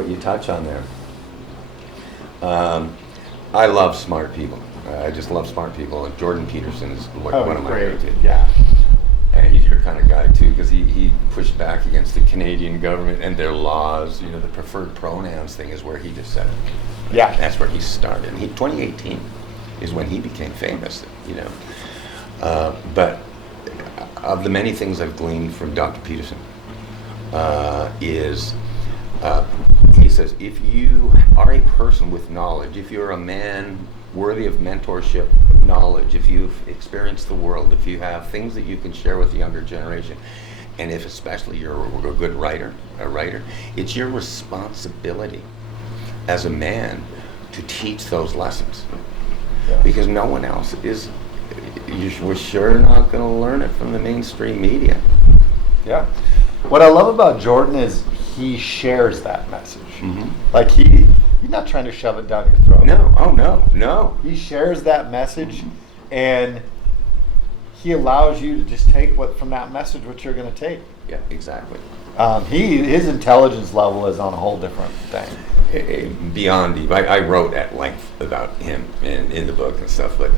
what you touch on there. I love smart people. I just love smart people, and Jordon Peterson is one of my great. favorites. Yeah. And he's your kind of guy too, because he pushed back against the Canadian government and their laws. You know, the preferred pronouns thing is where he just said it. Yeah. That's where he started. And 2018 is when he became famous. You know, but of the many things I've gleaned from Dr. Peterson is. He says, if you are a person with knowledge, if you're a man worthy of mentorship, knowledge, if you've experienced the world, if you have things that you can share with the younger generation, and if especially you're a good writer, it's your responsibility as a man to teach those lessons. Yeah. Because no one else is, we're sure not going to learn it from the mainstream media. Yeah. What I love about Jordon is he shares that message. Mm-hmm. Like he's not trying to shove it down your throat. No, oh no. He shares that message, and he allows you to just take from that message what you're going to take. Yeah, exactly. His intelligence level is on a whole different thing. Beyond deep. I wrote at length about him in the book and stuff, but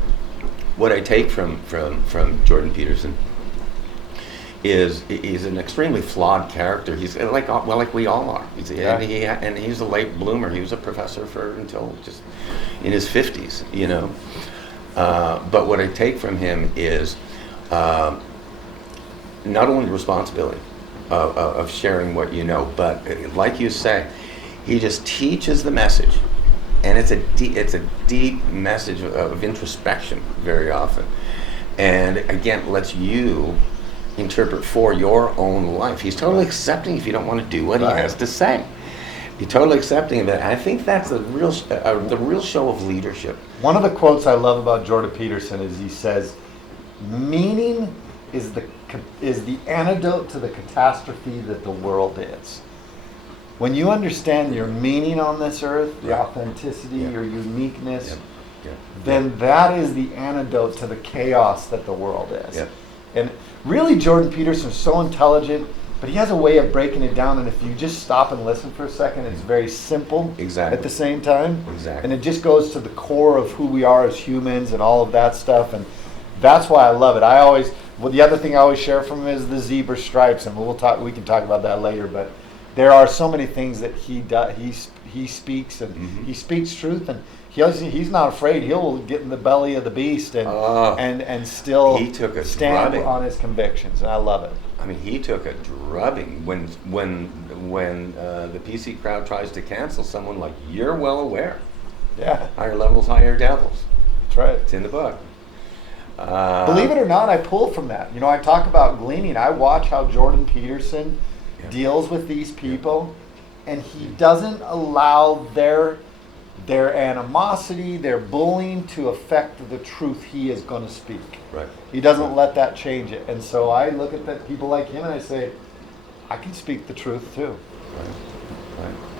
what I take from Jordon Peterson is he's an extremely flawed character. He's like we all are. And he's a late bloomer. He was a professor until just in his 50s, you know. But what I take from him is not only the responsibility of sharing what you know, but like you say, he just teaches the message, and it's a deep message of introspection very often, and again lets you interpret for your own life. He's totally accepting if you don't want to do what he has to say. You're totally accepting of it. I think that's the real show of leadership. One of the quotes I love about Jordan Peterson is he says, "Meaning is the antidote to the catastrophe that the world is." When you understand your meaning on this earth, the authenticity, your uniqueness, then that is the antidote to the chaos that the world is. Yep. And really, Jordan Peterson is so intelligent, but he has a way of breaking it down, and if you just stop and listen for a second, it's very simple at the same time. Exactly. And it just goes to the core of who we are as humans and all of that stuff, and that's why I love it. The other thing I always share from him is the zebra stripes, and we can talk about that later, but there are so many things that he does. He speaks, and he speaks truth, and he's not afraid. He'll get in the belly of the beast and still stand on his convictions, and I love it. I mean, he took a drubbing when the PC crowd tries to cancel someone. Like, you're well aware. Yeah. Higher levels, higher devils. That's right. It's in the book. Believe it or not, I pull from that. You know, I talk about gleaning. I watch how Jordan Peterson deals with these people, and he doesn't allow their animosity, their bullying to affect the truth he is going to speak. Right. He doesn't let that change it. And so I look at people like him and I say, I can speak the truth too. Right.